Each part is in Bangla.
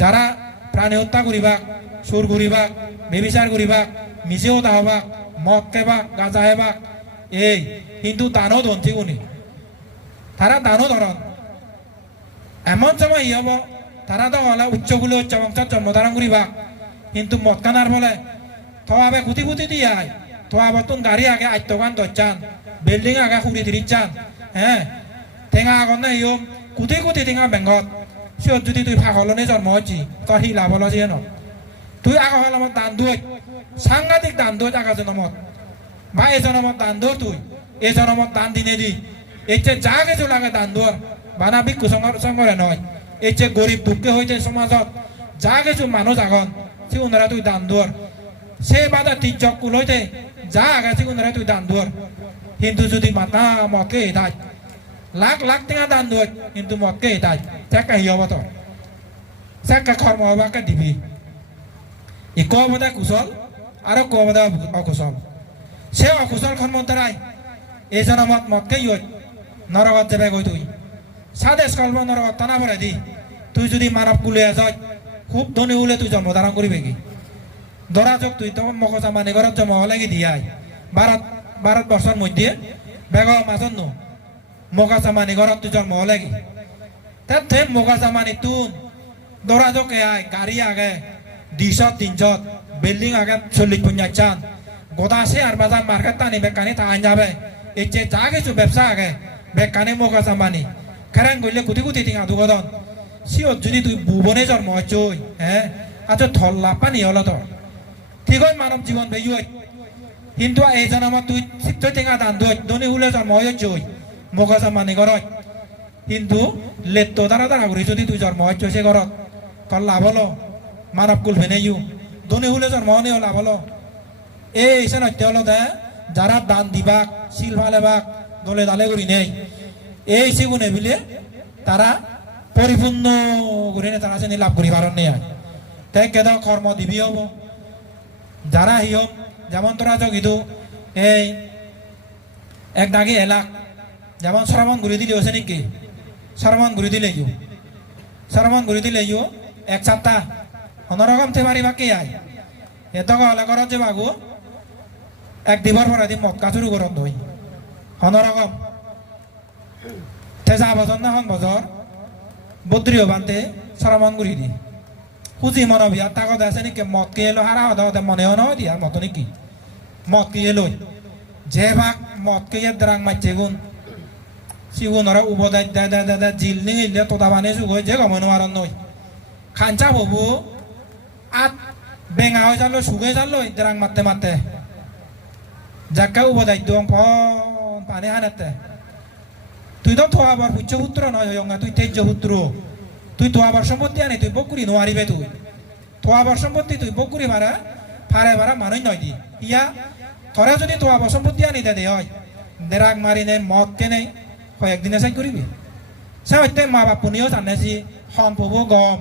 যারা প্রাণী হত্যা করিবাক, চোর করিবাক, বেবিচার করিবাক, মিছে হতা হবাক, মদ খেবাক, গাঁজা হেবাক, এই কিন্তু দানও ধনছি উনি তারা দানও ধরন এমন সময় ই হব তারা তো হলে উচ্চগুলো উচ্চ বংশত জন্মধারণ করিবাক কিন্তু মদ খানার বলে থবে খুঁটি খুঁটি দিয়ে আয় থবা তুন গাড়ি আগে আত্মগান ধরছান বিল্ডিং আগে খুঁড়ি দিচ্ছান হ্যাঁ টেঙা আগত না ইয়ম কোটি কোটি টেঙা বেংগত সিয়ত যদি তুই ফাগলনে জন্ম হচ্ছি তোর হি লাভ হলো যিয়ে ন তুই আগৰ জনমত দান দৈ সাংঘাতিক দান দৈ আগৰ জনমত বা এই জনমত দান দৈ তুই এই জনমত দান দিনে দি এই যে যা কিছু লাগে দান দোয়ার বানা ভিক্ষু সংগরে নয় এই যে গরিব দুঃখে হইতে সমাজত যা কিছু মানুষ আগন সে ওনারা তুই দান দোয়ার সে বাধা তির্যক কুল হইতে যা আগাছি ওনারা তুই দান দোয়ার কিন্তু যদি মাথা মতকে এটাই লাখ লাখ টাকা দান দোয় কিন্তু মতকে এটাই চেকা হি হব তোর চেকা কর্ম হবাকে দিবি ই কবদা কুশল আর কবদা অকুশল সে অকুশল কর্মন্তরাই এই জনমত মতকে ইয় নরগত যাবে গই তুই সাদেশ কল্প নরগত টানা ভরে দি তুই যদি মানব কুলে যায় খুব ধনী হলে তুই জন্মধারণ করবি কি ধরা যোগ তুই তখন মকসা মানে ঘরত জন্ম হলে কি দিয়াই ভারতবর্ষের মধ্যে বেগ মাজন নো মকসা মানে ঘরত তুই জন্ম হলে কি তাতে মকসা মানে তুন ধরা যোগ আয় গাড়ি আগে 200-300 বিল্ডিং আগে 40-50 চান গোদা সে আর বাজার মার্কেট টানি বেকানি তাই যাবে এই যে যা কিছু ব্যবসা আগে বেকানি মকসা মানে কারণ গইলে কোটি কোটি টিঙা দুগদন সিয়ত যদি তুই ভুবনে জন্ম হচ্ছই হ্যাঁ আচ্ছা থল্লা পানি হলো তোর ঠিক হয় মানব জীবন বেজুই কিন্তু এই জন্মত তুই শিক্ষা টেঙা দান দই ধনী হলে জন্ম হচ্ছই মকসা মানে ঘরত কিন্তু লেত্ত দ্বারা দ্বারা ঘুরি যদি তুই জন্ম হচ্ছ সে ঘরত তোর লাভ হলো মানব কুল ভেনে ধনী হলে জন্ম হনে লাভ হলো এই সে নত্য হলো দে যারা দান দিবাক শিল ফালেবাক দলে দালে করি নেই এই সেগুনে বিলে তারা পরিপূর্ণ করে তারা সে লাভ করি পারেন নেই তাই কেদ কর্ম দিবি হব যারা হিয়ম যেমন তোরা কিন্তু এই এক দাগে এলাক যেমন সরমন ঘুরি দিলে হচ্ছে নাকি সরমন ঘুরি দিলে সরমন ঘুরি দিলে এক সপ্তাহ অন্যরকম তে পারি বাকি আয় এত হলে করত যে বাগু এক দিবর পরে দিন মক্কা শুরু করন ধই অন্যরকম তেজা বছর না হন বছর বদ্রীয় বানতে সরমন ঘুরি দি পুঁজি মনবিয়া তাকত আছে নাকি মদ কে এলো হারা হতে মনেও নয় দিয়ার মতো নাকি মদ কে এলো যে ভাগ মদ কে দ্রাং মারছে গুণ সিগুনরা উবদায় দা জিল নিলে তোতা বানে সুগ যে গমনো আর নয় খাঞ্চা ববু আত বেঙা হয়ে যালো সুগে যালো দ্রাং মারতে মারতে যাকে উবদায় দং ফন পানি হানাতে তুই তো থোয়াবার পুচ্ছ পুত্র নয় হইয়া তুই তেজ্য পুত্র তুই থোয়াবার সম্পত্তি আনি তুই বকুরি নোয়ারিবে তুই থোয়াবার সম্পত্তি তুই বকুরি মারা ফারে মারা মানুষ নয় দি ইয়া থরে যদি থোয়াবার সম্পত্তি আনি দে হয় দেরাক মারি নে মদ কে নেই কয়েকদিনে চাই করবি সে মা বাপ পুনিও জানেছি হন পবো গম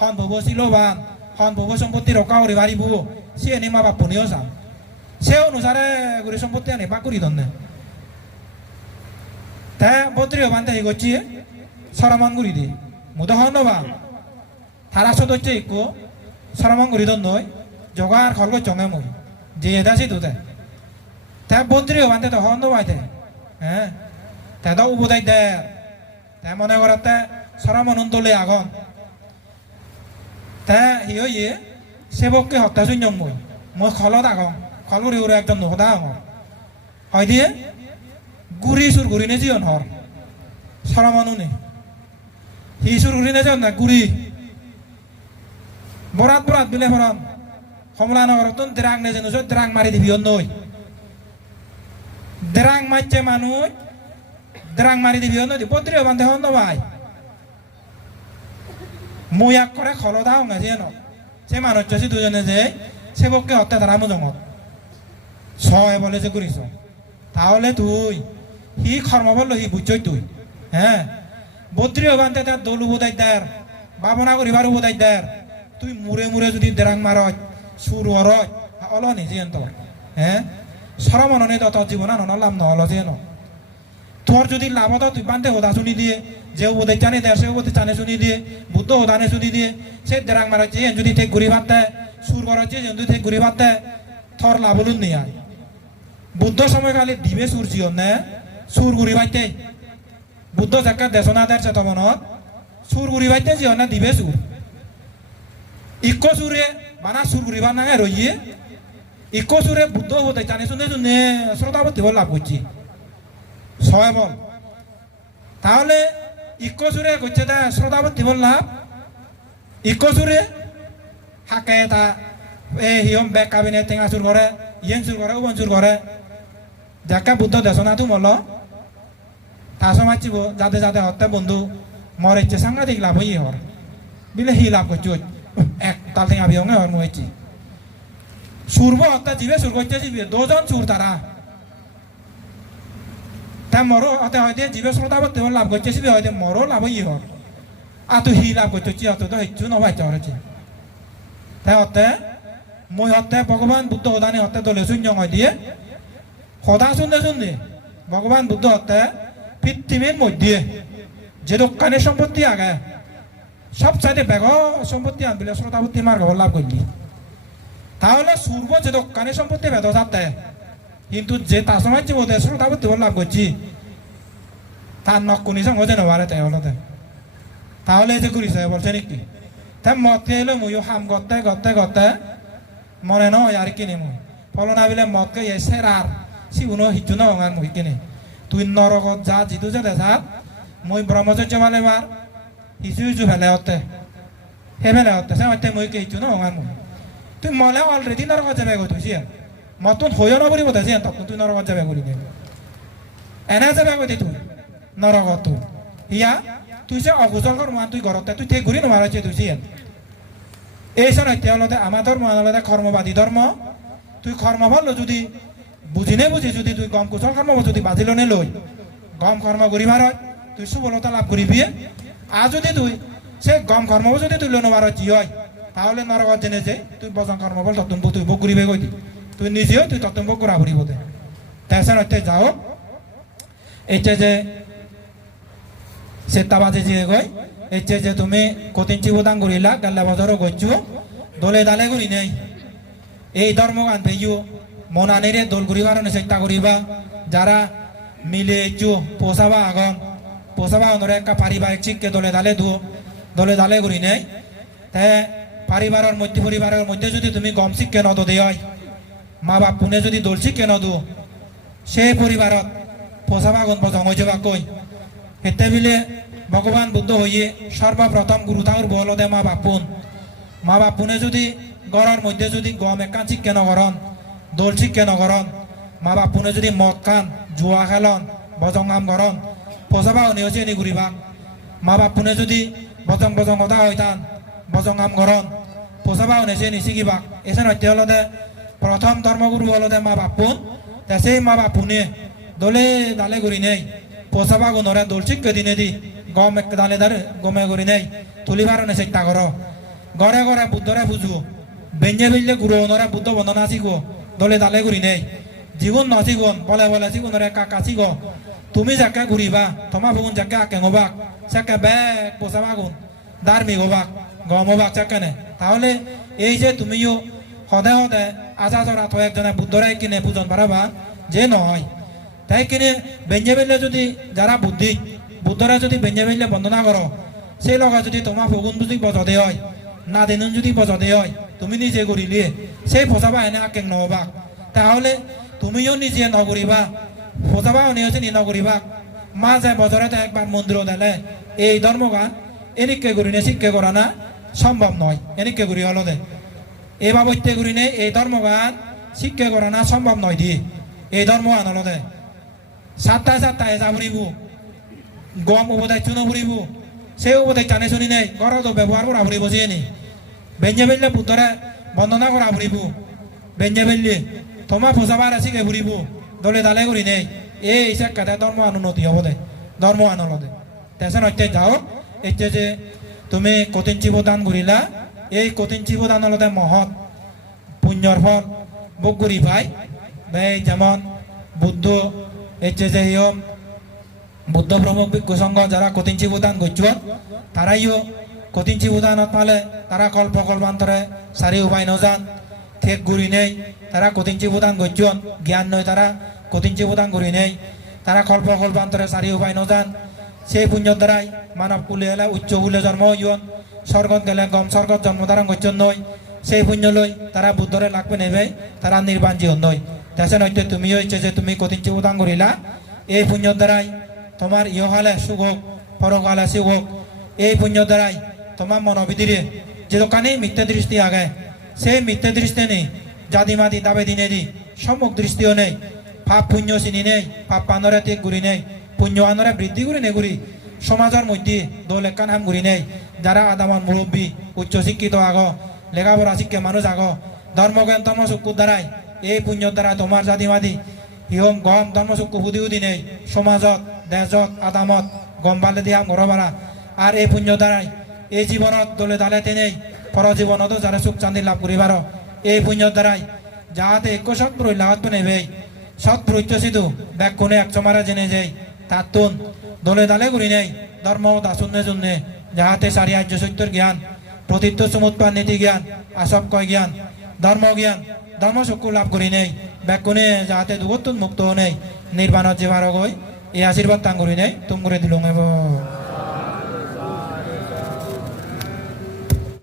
হন পবো শিলবান হন পবো সম্পত্তি রক্ষা করি পারিব সে এনে মা বাপ পুনিও চাম সে অনুসারে গুড়ি সম্পত্তি আনি বা করি দনে তা বদ্রীয় বান্ধে হে করছি সরমান গুড়ি দি মুদা হন বা তারা সদস্য একো সরমান গুড়ি দন নয় জগার খলগ জঙে মই যে এটা সে দুধে তা বদ্রীয় বান্ধে তো হন বাইতে হ্যাঁ তাই উবদায় দে তাই মনে করতে সরমন অন্তলে আগন তা হিয়ে সেবককে হত্যা শূন্য মই খলত আগন খল ঘুরি ঘুরে একজন নহদা আগন হয় দিয়ে গুড়ি সুর ঘুরি নে জিয়ন হর সরমনু নে হি সুর ঘুরি নে জন না গুড়ি বরাত বরাত বিলে ফরম কমলানগর তুন দ্রাং নে যেন দ্রাং মারি দিবি নই দ্রাং মারছে মানুষ দ্রাং মারি দিবি নদী পত্রিও বান্ধে হন ভাই ময়াক করে খলদা হঙ্গা যে সে মানুষ সে দুজনে যে সেবককে হত্যা তারা মজঙত ছয় বলে যে করিস তাহলে তুই হি কর্ম বললো হি বুঝছই তুই হ্যাঁ বদ্রীয় বান্ধে তার দল উবোদাই দেয় বাবনা করিবার উবোদাই দেয় তুই মুড়ে মুড়ে যদি দ্রাং মারয় সুর হরয় অল নিজে তোর হ্যাঁ সরমনে তত জীবন লাভ নহল যে তোর যদি লাভ হতো তুই বান্ধে হোদা শুনি দিয়ে যে ওদের জানে দেয় সে ওদের জানে শুনি দিয়ে বুদ্ধ হোদানে শুনি দিয়ে সে দেরাং মারাচ্ছে যদি ঠিক ঘুরি ভাত দেয় সুর করাচ্ছে যদি ঠিক ঘুরি ভাত দেয় থর লাভ হলুন নি আর বুদ্ধ সময়কালে দিবে সুর জিয়ন নে সুর ঘুরি ভাইতে বুদ্ধ যাকা দেশনা দেয় চেতমনত সুর ঘুরি ভাইতে জিয়ন না দিবে সুর ইকো সুরে বানা সুর ঘুরিবা না রইয়ে ইকো সুরে বুদ্ধ হতে জানে শুনে শুনে শ্রোতাবতী বল লাভ করছি ছয় বল তাহলে ইকো সুরে করছে তা শ্রোতাবতী বল লাভ ইকো সুরে হাকে তা হিয়ম বেক কাবিনে টেঙা সুর করে ইয়েন সুর করে উবন সুর করে যাকা বুদ্ধ দেশনা তু মল তা সমাজব যাতে যাতে হতে বন্ধু মরেছে সাংঘাতিক লাভ হই হর বিলে হি লাভ করছি এক তাল টেঙা বিয়ঙে হর মরেছি সুরব হত্যা জিবে সুর করছে জিবে দুজন সুর তারা তা মরো হতে হয়তো জিবে শ্রোতাবতী লাভ করছে জিবে হয়তো মরো লাভ হই হর আর তুই হি লাভ করছি অত তো হিচ্ছু নবাই চড়েছে তাই হতে মই হতে ভগবান বুদ্ধ হদানি হতে দলে শূন্য হয় দিয়ে সদা শুনতে শুনতে ভগবান বুদ্ধ হতে পৃথিবীর মধ্যে যে দোকানে সম্পত্তি আগে সব সাইডে বেগ সম্পত্তি আনবিলে শ্রোতাবতী মার্গ লাভ করলি তাহলে সূর্ব যে দোকানে সম্পত্তি বেদ যাতে কিন্তু যে তার সময় যে বোধে শ্রোতাবতী লাভ করছি তার নকুনি সঙ্গ যে নেওয়ারে তাই হলো তাহলে যে করিস বলছে নাকি তাই মতে এলো ময়ও হাম গতে গতে গতে মনে নয় আর কিনে মই ফলনা বিলে মতকে এসে আর সিগুনো হিচু ন আর মই কিনে তুই নরকত যা জিতু যে দেখাত মই ব্রহ্মচর্য মালে মার হিচু হিচু ফেলে হতে হে ফেলে হতে সে হতে মই কে হিচু ন আর মই তুই মলে অলরেডি নরকত যাবে গো তুই মতন হইও নবরি বোধ আছে তখন তুই নরকত যাবে করি এনে যাবে গতি তুই নরকত তুই ইয়া তুই যে অগুচল কর মান তুই ঘরতে তুই তে ঘুরি নমারাইছে তুই এই সময় হলতে আমার ধর্ম আলাদা কর্মবাদী ধর্ম তুই কর্মফল যদি বুঝি নে বুঝি যদি তুই গম কুশল কর্ম যদি বাজিল নে লই গম কর্ম করিবার হয় তুই সুবলতা লাভ করিবি আর যদি তুই সে গম কর্ম যদি তুই লনবার জি হয় তাহলে নরকত জেনে যে তুই বজন কর্মফল তত্ত্ব তুই ভোগ করিবে কই তুই নিজেও তুই তত্ত্ব ভোগ করা পড়িব তাই হতে যাও এইটা যে সেতাবাজে যে গই এইটা যে তুমি কতিন চিবদান করিলা গাল্লা বাজারও গচ্ছু দলে দালে করি নেই এই ধর্মগান পেয়েও মনানিরে দোল করিবার চেষ্টা করিবা যারা মিলে চু পোষাবা আগন পোষাবা অনরে একটা পারিবারিক শিক্ষে দলে দালে করি নেই তাই পরিবারের মধ্যে যদি তুমি গম শিক্ষে নদ দেয় মা বাপ পুনে যদি দোল শিক্ষে নদু সেই পরিবারত পোষাবা গন বজং হয়ে যাবা কই হেতে বিলে ভগবান বুদ্ধ হইয়ে সর্বপ্রথম গুরু ঠাকুর বলদে মা বাপুনে যদি গড়ের মধ্যে যদি গম একান শিক্ষা নগরণ দোল শিক্ষা নগরণ মা বাপুনে যদি মদ খান জুয়া খেলন বজঙ্গাম গরণ পোষাবা অনিহছে নি ঘুরিবা মা বাপুনে যদি বজং কথা হইতান বজঙ্গাম গরণ পোষাবা অনেছে নি শিখিবা এসে নত্যে হলদে প্রথম ধর্মগুরু হলদে মা বাপুন সেই মা বাপুনে দলে দালে ঘুরি নেই পোষাবা গুণরে দোল শিক্ষা দিনে দি গম এক দালে দারে গমে করি নেই তুলিবার চেষ্টা কর ঘরে ঘরে বুদ্ধরে বুঝু বেঞ্জে বেঞ্জে গুরু ওনরে বুদ্ধ বন্দনা শিখো দলে দালে ঘুরি নেই জীবন নশিগুন বলে বলে শিগুনরে কাকা শিখ তুমি যাকে ঘুরিবা তোমার ভগুন যাকে আকে হবাক সেকে ব্যাগ পোষাবা গুণ দার্মিক হবাক গম হবাক চাকে নে তাহলে এই যে তুমিও সদায় সদায় আজা চরা তো একজনে বুদ্ধরে কিনে পূজন পারাবা যে নহয় তাই কিনে বেঞ্জে বেঞ্জে যদি যারা বুদ্ধরা যদি বেঞ্জে বেঞ্জে বন্দনা করো সেই লগা যদি তোমার ফগুন যদি বজদে হয় না দিন যদি বজদে হয় তুমি নিজে করিলে সেই ফসাবা এনে আকেং নহবাক তাহলে তুমিও নিজে নকরিবা ফসাবা অনিহছে নি নকরিবা মা যায় বজরেতে একবার মন্দির দিলে এই ধর্মগান এনিকে করিনে শিক্ষা করা না সম্ভব নয় এনিকে করি হলো দে এই বাবত্যে করিনে এই ধর্মগান শিক্ষা করা না সম্ভব নয় দিয়ে এই ধর্মগান হলো দে সাতটায় যাবরিব গম উপদায় চুনো ফুরিব সেই উপদায় টানে শুনি নেই ঘরত ব্যবহার করা ফুরিব যে নি বেঞ্জে বেললে পুতরে বন্দনা করা ফুরিব বেঞ্জে বেললে তোমার ফোসাবার আছে কে ফুরিব দলে দালে করি নেই এই শিক্ষাতে ধর্ম অনুন্নতি হব দে ধর্ম আনল দে তেসন হইতে যাও এইতে যে তুমি কঠিন জীবদান করিলা এই কঠিন জীবদান হলতে মহৎ পুণ্যর ফল ভোগ করি ভাই যেমন বুদ্ধ এইতে যে হিয়ম বুদ্ধ ব্রহ্ম ভিক্ষু সংঘ যারা কঠিন প্রদান করছেন তারাইও কঠিন প্রদানত পালে তারা কল্প কল্পান্তরে সারি উপায় নজান ঠেক ঘুরি নেই তারা কঠিন প্রদান করছেন জ্ঞান নয় তারা কঠিন প্রদান করি নেই তারা কল্প কল্পান্তরে সারি উপায় নজান সেই পুণ্যর দ্বারাই মানব কুলে এলে উচ্চ কুলে জন্ম হইন স্বর্গত গেলে গম স্বর্গত জন্মধারণ করছেন নয় সেই পুণ্য লই তারা বুদ্ধরে লাগবে নেবে তারা নির্বাণ জীবন নয় দেশে নয়তো তুমি হয়েছে যে তুমি কঠিন প্রদান করিলা এই পুণ্যর দ্বারাই তোমার ইহকালে সুখ হোক পরকালে সুখ হোক এই পুণ্যর দ্বারাই তোমার মনোবিধিরে যে দোকানে মিথ্যা দৃষ্টি আগে সেই মিথ্যা দৃষ্টি নেই জাদি মাদি দাবে দিনে দি সম্মুখ দৃষ্টিও নেই পাপ পুণ্য চিনি নেই পাপ পানরে ত্যাগ ঘুরি নেই পুণ্য আনরে বৃদ্ধি করে নেই ঘুরি সমাজের মধ্যে দোল একান হাম ঘুরি নেই যারা আদামান মুরব্বী উচ্চ শিক্ষিত আগ লেখাপড়া শিক্ষা মানুষ আগ ধর্মজ্ঞান ধর্মচক্ষুর দ্বারাই এই পুণ্যর দ্বারা তোমার জাতি মাদি ইহম গম ধর্মচক্ষু বুদ্ধি উদি নেই সমাজত দেশত আদামত গম বালে দিয়ে হাম ঘর বাড়া আর এই পুণ্য দ্বারাই এই জীবনত দলে দালেতে নেই পর জীবনতো যারা সুখ শান্তি লাভ করিবার এই পুণ্যর দ্বারাই যাহাতে এক সৎ প্রই লাগাত নেবে সৎ প্রৈত্য সিধু ব্যাগ কোনে একশো মারা জেনে যাই তার তুন দলে দালে ঘুরি নেই ধর্ম দাসুন্নে জুন্নে যাহাতে সারি আর্য সত্যর জ্ঞান প্রতীত্য সমুৎপাদ নীতি জ্ঞান আসব কয় জ্ঞান ধর্মচক্ষু লাভ করি নেই ব্যাগ কোনে যাহাতে দুগতুন মুক্ত নেই নির্বাণত যে ভারক হই এই আশীর্বাদ তাং করি নেই তুম করে দিল